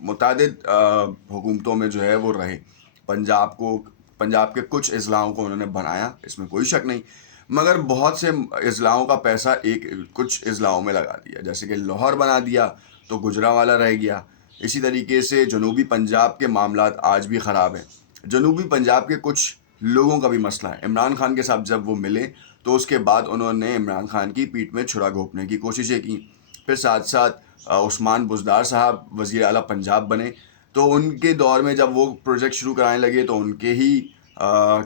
متعدد حکومتوں میں جو ہے وہ رہے، پنجاب کے کچھ اضلاعوں کو انہوں نے بنایا، اس میں کوئی شک نہیں، مگر بہت سے اضلاعوں کا پیسہ کچھ اضلاعوں میں لگا دیا، جیسے کہ لاہور بنا دیا تو گجرانوالہ رہ گیا. اسی طریقے سے جنوبی پنجاب کے معاملات آج بھی خراب ہیں. جنوبی پنجاب کے کچھ لوگوں کا بھی مسئلہ ہے. عمران خان کے ساتھ جب وہ ملے تو اس کے بعد انہوں نے عمران خان کی پیٹھ میں چھرا گھونپنے کی کوششیں کی. پھر ساتھ ساتھ عثمان بزدار صاحب وزیر اعلیٰ پنجاب بنے، تو ان کے دور میں جب وہ پروجیکٹ شروع کرانے لگے تو ان کے ہی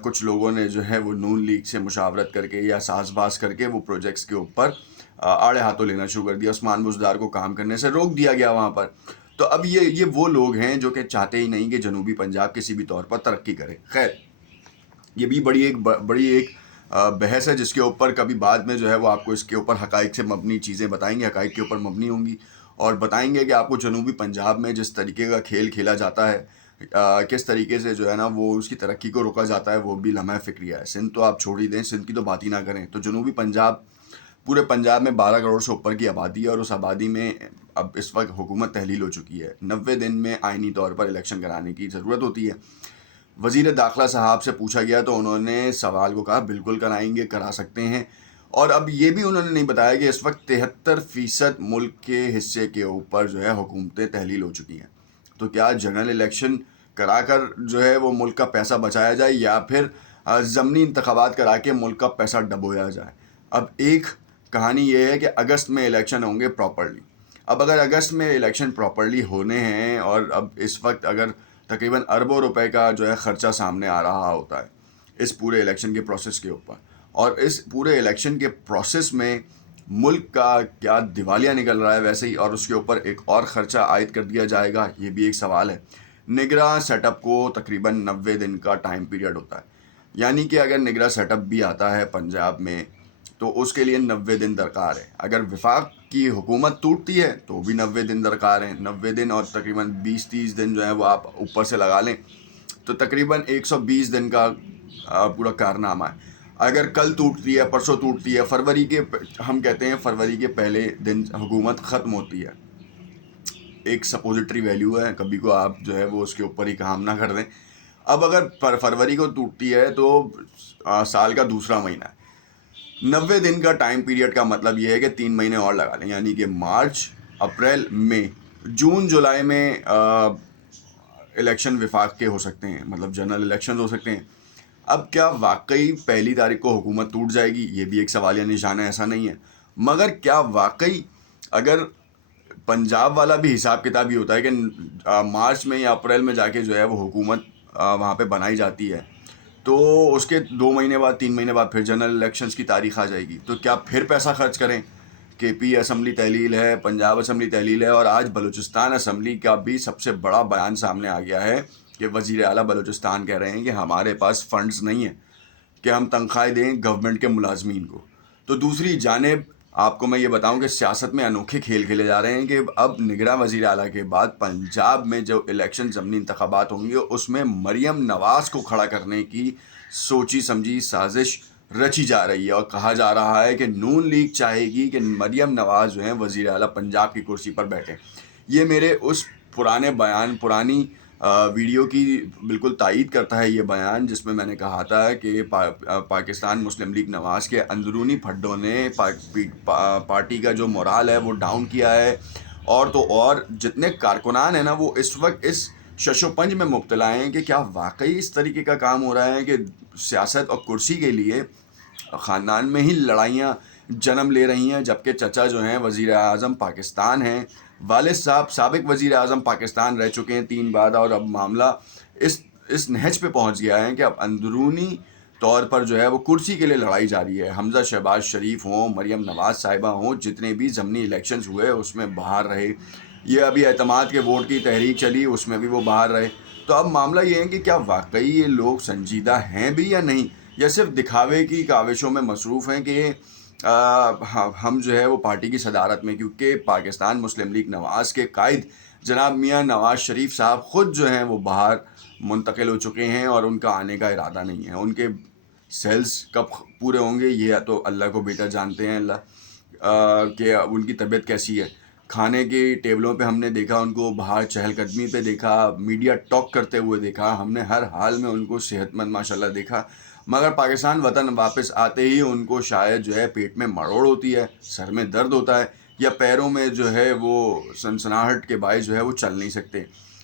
کچھ لوگوں نے جو ہے وہ نون لیگ سے مشاورت کر کے یا ساز باز کر کے وہ پروجیکٹس کے اوپر آڑے ہاتھوں لینا شروع کر دیا. عثمان بزدار کو کام کرنے سے روک دیا گیا وہاں پر. تو اب یہ وہ لوگ ہیں جو کہ چاہتے ہی نہیں کہ جنوبی پنجاب کسی بھی طور پر ترقی کرے. خیر، یہ بھی بڑی ایک بحث ہے جس کے اوپر کبھی بعد میں جو ہے وہ آپ کو اس کے اوپر حقائق سے مبنی چیزیں بتائیں گے، حقائق کے اوپر مبنی ہوں گی، اور بتائیں گے کہ آپ کو جنوبی پنجاب میں جس طریقے کا کھیل کھیلا جاتا ہے، کس طریقے سے جو ہے نا وہ اس کی ترقی کو روکا جاتا ہے، وہ بھی لمحہ فکریہ ہے. سندھ تو آپ چھوڑ ہی دیں، سندھ کی تو بات ہی نہ کریں. تو جنوبی پنجاب، پورے پنجاب میں 12 کروڑ سے اوپر کی آبادی ہے، اور اس آبادی میں اب اس وقت حکومت تحلیل ہو چکی ہے. 90 دن میں آئینی طور پر الیکشن کرانے کی ضرورت ہوتی ہے. وزیر داخلہ صاحب سے پوچھا گیا تو انہوں نے سوال کو کہا بالکل کرائیں گے، کرا سکتے ہیں. اور اب یہ بھی انہوں نے نہیں بتایا کہ اس وقت 73% ملک کے حصے کے اوپر جو ہے حکومتیں تحلیل ہو چکی ہیں. تو کیا جنرل الیکشن کرا کر جو ہے وہ ملک کا پیسہ بچایا جائے، یا پھر ضمنی انتخابات کرا کے ملک کا پیسہ ڈبویا جائے؟ اب ایک کہانی یہ ہے کہ اگست میں الیکشن ہوں گے پراپرلی. اب اگر اگست میں الیکشن پراپرلی ہونے ہیں، اور اب اس وقت اگر تقریباً اربوں روپے کا جو ہے خرچہ سامنے آ رہا ہوتا ہے اس پورے الیکشن کے پروسیس کے اوپر، اور اس پورے الیکشن کے پروسیس میں ملک کا کیا دیوالیہ نکل رہا ہے ویسے ہی، اور اس کے اوپر ایک اور خرچہ عائد کر دیا جائے گا، یہ بھی ایک سوال ہے. نگراں سیٹ اپ کو تقریباً 90 دن کا ٹائم پیریڈ ہوتا ہے، یعنی کہ اگر نگراں سیٹ اپ بھی آتا ہے پنجاب میں تو اس کے لیے 90 دن درکار ہے. اگر وفاق کی حکومت ٹوٹتی ہے تو بھی 90 دن درکار ہیں. 90 دن اور تقریباً 20-30 دن جو ہے وہ آپ اوپر سے لگا لیں تو تقریباً 120 دن کا پورا کارنامہ ہے. اگر کل ٹوٹتی ہے، پرسوں ٹوٹتی ہے، ہم کہتے ہیں فروری کے پہلے دن حکومت ختم ہوتی ہے. ایک سپوزیٹری ویلیو ہے، کبھی کو آپ جو ہے وہ اس کے اوپر ہی کام نہ کر دیں. اب اگر فروری کو ٹوٹتی ہے تو سال کا دوسرا مہینہ ہے. 90 دن کا ٹائم پیریڈ کا مطلب یہ ہے کہ 3 مہینے اور لگا لیں، یعنی کہ مارچ، اپریل، مئی، جون، جولائی میں الیکشن وفاق کے ہو سکتے ہیں، مطلب جنرل الیکشن ہو سکتے ہیں. اب کیا واقعی 1 تاریخ کو حکومت ٹوٹ جائے گی؟ یہ بھی ایک سوالیہ نشان ہے، ایسا نہیں ہے. مگر کیا واقعی اگر پنجاب والا بھی حساب کتاب ہی ہوتا ہے کہ مارچ میں یا اپریل میں جا کے جو ہے وہ حکومت وہاں پہ بنائی جاتی ہے، تو اس کے 2 مہینے بعد، 3 مہینے بعد پھر جنرل الیکشنز کی تاریخ آ جائے گی، تو کیا پھر پیسہ خرچ کریں؟ کے پی اسمبلی تحلیل ہے، پنجاب اسمبلی تحلیل ہے، اور آج بلوچستان اسمبلی کا بھی سب سے بڑا بیان سامنے آ گیا ہے کہ وزیر اعلیٰ بلوچستان کہہ رہے ہیں کہ ہمارے پاس فنڈز نہیں ہیں کہ ہم تنخواہیں دیں گورنمنٹ کے ملازمین کو. تو دوسری جانب آپ کو میں یہ بتاؤں کہ سیاست میں انوکھے کھیل کھیلے جا رہے ہیں کہ اب نگراں وزیر اعلیٰ کے بعد پنجاب میں جو الیکشن ضمنی انتخابات ہوں گے اس میں مریم نواز کو کھڑا کرنے کی سوچی سمجھی سازش رچی جا رہی ہے، اور کہا جا رہا ہے کہ نون لیگ چاہے گی کہ مریم نواز جو ہیں وزیر اعلیٰ پنجاب کی کرسی پر بیٹھیں. یہ میرے اس پرانی ویڈیو کی بالکل تائید کرتا ہے یہ بیان، جس میں نے کہا تھا کہ پاکستان مسلم لیگ نواز کے اندرونی پھڈوں نے پارٹی کا جو مورال ہے وہ ڈاؤن کیا ہے، اور جتنے کارکنان ہیں نا وہ اس وقت اس شش و پنج میں مبتلا ہیں کہ کیا واقعی اس طریقے کا کام ہو رہا ہے کہ سیاست اور کرسی کے لیے خاندان میں ہی لڑائیاں جنم لے رہی ہیں، جبکہ چچا جو ہیں وزیر اعظم پاکستان ہیں، والد صاحب سابق وزیر اعظم پاکستان رہ چکے ہیں 3 بار، اور اب معاملہ اس نہج پہ پہنچ گیا ہے کہ اب اندرونی طور پر جو ہے وہ کرسی کے لیے لڑائی جاری ہے. حمزہ شہباز شریف ہوں، مریم نواز صاحبہ ہوں، جتنے بھی ضمنی الیکشنز ہوئے اس میں باہر رہے. یہ ابھی اعتماد کے ووٹ کی تحریک چلی، اس میں بھی وہ باہر رہے. تو اب معاملہ یہ ہے کہ کیا واقعی یہ لوگ سنجیدہ ہیں بھی یا نہیں، یا صرف دکھاوے کی کاوشوں میں مصروف ہیں کہ ہم جو ہے وہ پارٹی کی صدارت میں، کیونکہ پاکستان مسلم لیگ نواز کے قائد جناب میاں نواز شریف صاحب خود جو ہیں وہ باہر منتقل ہو چکے ہیں اور ان کا آنے کا ارادہ نہیں ہے. ان کے سیلز کب پورے ہوں گے یہ تو اللہ کو بیٹا جانتے ہیں، اللہ کہ ان کی طبیعت کیسی ہے. کھانے کی ٹیبلوں پہ ہم نے دیکھا ان کو، باہر چہل قدمی پہ دیکھا، میڈیا ٹاک کرتے ہوئے دیکھا، ہم نے ہر حال میں ان کو صحت مند ماشاءاللہ دیکھا، مگر پاکستان وطن واپس آتے ہی ان کو شاید جو ہے پیٹ میں مروڑ ہوتی ہے، سر میں درد ہوتا ہے، یا پیروں میں جو ہے وہ سنسناہٹ کے باعث جو ہے وہ چل نہیں سکتے۔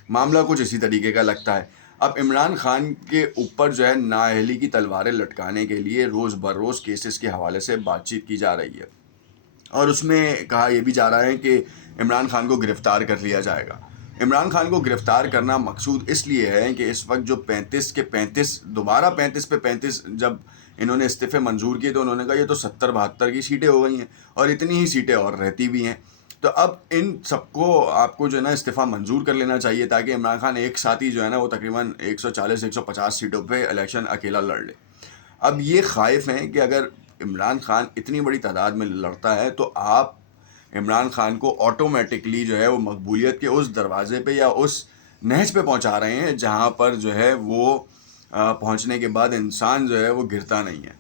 معاملہ کچھ اسی طریقے کا لگتا ہے۔ اب عمران خان کے اوپر جو ہے نااہلی کی تلواریں لٹکانے کے لیے روز بروز کیسز کے حوالے سے بات چیت کی جا رہی ہے، اور اس میں کہا یہ بھی جا رہا ہے کہ عمران خان کو گرفتار کر لیا جائے گا۔ عمران خان کو گرفتار کرنا مقصود اس لیے ہے کہ اس وقت جو 35 کے 35 دوبارہ 35 پہ 35 جب انہوں نے استعفے منظور کیے تو انہوں نے کہا یہ تو 70-72 کی سیٹیں ہو گئی ہیں، اور اتنی ہی سیٹیں اور رہتی بھی ہیں، تو اب ان سب کو آپ کو جو ہے نا استعفیٰ منظور کر لینا چاہیے تاکہ عمران خان ایک ساتھ ہی جو ہے نا وہ تقریباً 140-150 سیٹوں پہ الیکشن اکیلا لڑ لے۔ اب یہ خائف ہیں کہ اگر عمران خان اتنی بڑی تعداد میں لڑتا ہے تو آپ عمران خان کو آٹومیٹکلی جو ہے وہ مقبولیت کے اس دروازے پہ یا اس نہج پہ پہنچا رہے ہیں جہاں پر جو ہے وہ پہنچنے کے بعد انسان جو ہے وہ گرتا نہیں ہے،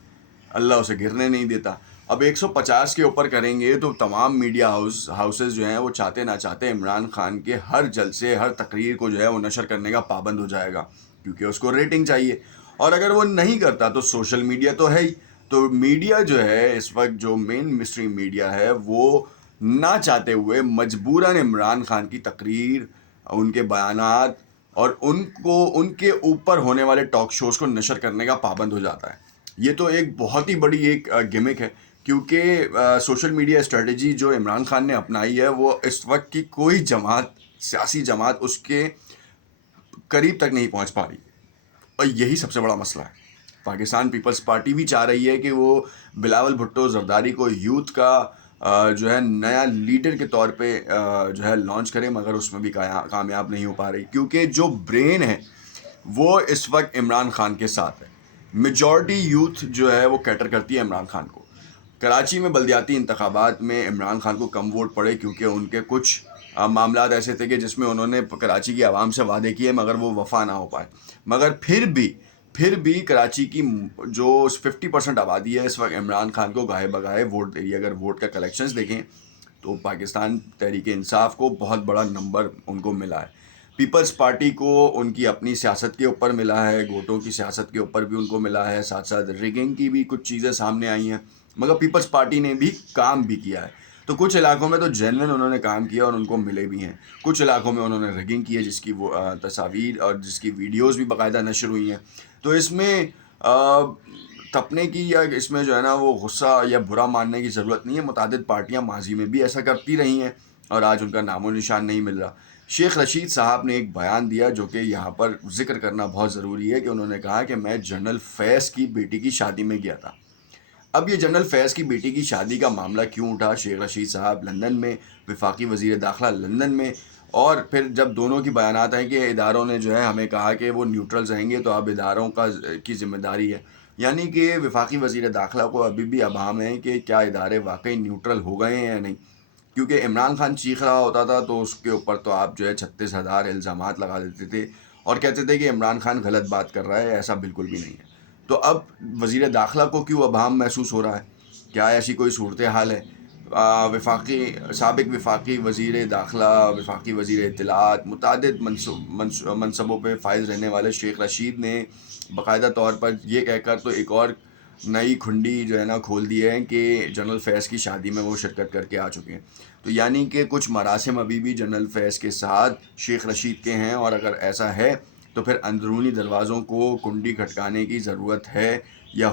اللہ اسے گرنے نہیں دیتا۔ اب 150 کے اوپر کریں گے تو تمام میڈیا ہاؤسز جو ہیں وہ چاہتے نہ چاہتے عمران خان کے ہر جلسے ہر تقریر کو جو ہے وہ نشر کرنے کا پابند ہو جائے گا، کیونکہ اس کو ریٹنگ چاہیے، اور اگر وہ نہیں کرتا تو سوشل میڈیا تو ہے ہی۔ تو میڈیا جو ہے اس وقت جو مین مسٹری میڈیا ہے وہ نہ چاہتے ہوئے مجبوراً عمران خان کی تقریر، ان کے بیانات اور ان کے اوپر ہونے والے ٹاک شوز کو نشر کرنے کا پابند ہو جاتا ہے۔ یہ تو ایک بہت ہی بڑی ایک گمک ہے، کیونکہ سوشل میڈیا اسٹریٹجی جو عمران خان نے اپنائی ہے وہ اس وقت کی کوئی جماعت، سیاسی جماعت اس کے قریب تک نہیں پہنچ پا رہی، اور یہی سب سے بڑا مسئلہ ہے۔ پاکستان پیپلز پارٹی بھی چاہ رہی ہے کہ وہ بلاول بھٹو زرداری کو یوتھ کا جو ہے نیا لیڈر کے طور پہ جو ہے لانچ کرے، مگر اس میں بھی کامیاب نہیں ہو پا رہی، کیونکہ جو برین ہے وہ اس وقت عمران خان کے ساتھ ہے۔ میجورٹی یوتھ جو ہے وہ کیٹر کرتی ہے عمران خان کو۔ کراچی میں بلدیاتی انتخابات میں عمران خان کو کم ووٹ پڑے کیونکہ ان کے کچھ معاملات ایسے تھے کہ جس میں انہوں نے کراچی کی عوام سے وعدے کیے مگر وہ وفا نہ ہو پائے، مگر پھر بھی کراچی کی جو 50% آبادی ہے اس وقت عمران خان کو گاہے بگاہے ووٹ دے رہی ہے۔ اگر ووٹ کا کلیکشنز دیکھیں تو پاکستان تحریک انصاف کو بہت بڑا نمبر ان کو ملا ہے، پیپلز پارٹی کو ان کی اپنی سیاست کے اوپر ملا ہے، گوٹوں کی سیاست کے اوپر بھی ان کو ملا ہے، ساتھ ساتھ ریگنگ کی بھی کچھ چیزیں سامنے آئی ہیں، مگر پیپلز پارٹی نے بھی کام بھی کیا ہے۔ تو کچھ علاقوں میں تو جینوئن انہوں نے کام کیا اور ان کو ملے بھی ہیں، کچھ علاقوں میں انہوں نے ریگنگ کی ہے جس کی وہ تصاویر اور جس کی ویڈیوز بھی باقاعدہ نشر ہوئی ہیں۔ تو اس میں تپنے کی یا اس میں جو ہے نا وہ غصہ یا برا ماننے کی ضرورت نہیں ہے، متعدد پارٹیاں ماضی میں بھی ایسا کرتی رہی ہیں اور آج ان کا نام و نشان نہیں مل رہا۔ شیخ رشید صاحب نے ایک بیان دیا جو کہ یہاں پر ذکر کرنا بہت ضروری ہے، کہ انہوں نے کہا کہ میں جنرل فیض کی بیٹی کی شادی میں گیا تھا۔ اب یہ جنرل فیض کی بیٹی کی شادی کا معاملہ کیوں اٹھا؟ شیخ رشید صاحب لندن میں، وفاقی وزیر داخلہ لندن میں، اور پھر جب دونوں کی بیانات ہیں کہ اداروں نے جو ہے ہمیں کہا کہ وہ نیوٹرل رہیں گے تو اب اداروں کی ذمہ داری ہے، یعنی کہ وفاقی وزیر داخلہ کو ابھی بھی ابہام ہے کہ کیا ادارے واقعی نیوٹرل ہو گئے ہیں یا نہیں، کیونکہ عمران خان چیخ رہا ہوتا تھا تو اس کے اوپر تو آپ جو ہے 36,000 الزامات لگا دیتے تھے اور کہتے تھے کہ عمران خان غلط بات کر رہا ہے، ایسا بالکل بھی نہیں ہے۔ تو اب وزیر داخلہ کو کیوں ابہام محسوس ہو رہا ہے؟ کیا ایسی کوئی صورتحال ہے؟ سابق وفاقی وزیر داخلہ، وفاقی وزیر اطلاعات، متعدد منصبوں پہ فائز رہنے والے شیخ رشید نے باقاعدہ طور پر یہ کہہ کر تو ایک اور نئی کھنڈی جو ہے نا کھول دی ہے کہ جنرل فیض کی شادی میں وہ شرکت کر کے آ چکے ہیں، تو یعنی کہ کچھ مراسم ابھی بھی جنرل فیض کے ساتھ شیخ رشید کے ہیں، اور اگر ایسا ہے تو پھر اندرونی دروازوں کو کنڈی کھٹکانے کی ضرورت ہے یا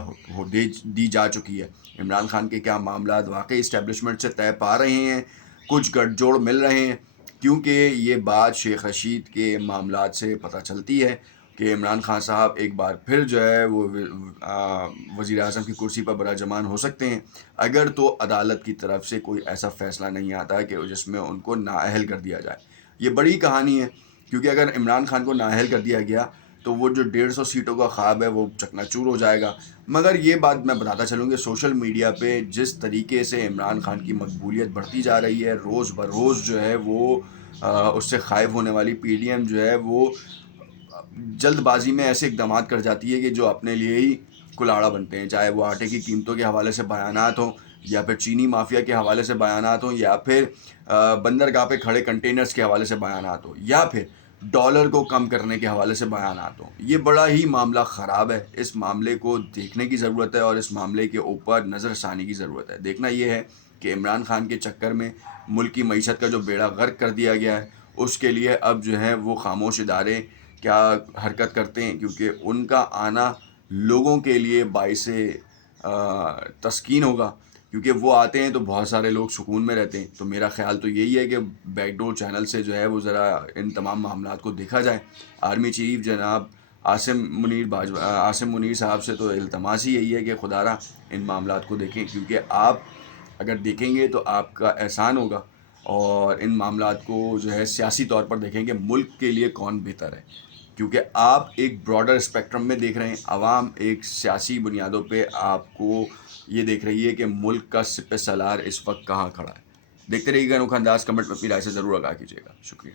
دی جا چکی ہے۔ عمران خان کے کیا معاملات واقعی اسٹیبلشمنٹ سے طے پا رہے ہیں؟ کچھ گٹھ جوڑ مل رہے ہیں؟ کیونکہ یہ بات شیخ رشید کے معاملات سے پتہ چلتی ہے کہ عمران خان صاحب ایک بار پھر جو ہے وہ وزیر اعظم کی کرسی پر براجمان ہو سکتے ہیں، اگر تو عدالت کی طرف سے کوئی ایسا فیصلہ نہیں آتا کہ جس میں ان کو نااہل کر دیا جائے۔ یہ بڑی کہانی ہے، کیونکہ اگر عمران خان کو نااہل کر دیا گیا تو وہ جو 150 سیٹوں کا خواب ہے وہ چکنا چور ہو جائے گا۔ مگر یہ بات میں بتاتا چلوں کہ سوشل میڈیا پہ جس طریقے سے عمران خان کی مقبولیت بڑھتی جا رہی ہے، روز بروز جو ہے وہ اس سے خائف ہونے والی پی ڈی ایم جو ہے وہ جلد بازی میں ایسے اقدامات کر جاتی ہے کہ جو اپنے لیے ہی کلاڑا بنتے ہیں، چاہے وہ آٹے کی قیمتوں کے حوالے سے بیانات ہوں، یا پھر چینی مافیا کے حوالے سے بیانات ہوں، یا پھر بندرگاہ پہ کھڑے کنٹینرز کے حوالے سے بیانات ہوں، یا پھر ڈالر کو کم کرنے کے حوالے سے بیانات ہوں، یہ بڑا ہی معاملہ خراب ہے. اس معاملے کو دیکھنے کی ضرورت ہے اور اس معاملے کے اوپر نظر ثانی کی ضرورت ہے. دیکھنا یہ ہے کہ عمران خان کے چکر میں ملک کی معیشت کا جو بیڑا غرق کر دیا گیا ہے، اس کے لیے اب جو ہے وہ خاموش ادارے کیا حرکت کرتے ہیں، کیونکہ ان کا آنا لوگوں کے لیے باعث تسکین ہوگا. کیونکہ وہ آتے ہیں تو بہت سارے لوگ سکون میں رہتے ہیں. تو میرا خیال تو یہی ہے کہ بیک ڈور چینل سے جو ہے وہ ذرا ان تمام معاملات کو دیکھا جائے. آرمی چیف جناب عاصم منیر صاحب سے تو التماس ہی یہی ہے کہ خدا را ان معاملات کو دیکھیں، کیونکہ آپ اگر دیکھیں گے تو آپ کا احسان ہوگا، اور ان معاملات کو جو ہے سیاسی طور پر دیکھیں کہ ملک کے لیے کون بہتر ہے. کیونکہ آپ ایک براڈر اسپیکٹرم میں دیکھ رہے ہیں، عوام ایک سیاسی بنیادوں پہ آپ کو یہ دیکھ رہی ہے کہ ملک کا سپہ سالار اس وقت کہاں کھڑا ہے. دیکھتے رہیے گا انوکھا انداز. کمنٹ میں اپنی رائے سے ضرور آگاہ کیجیے گا. شکریہ.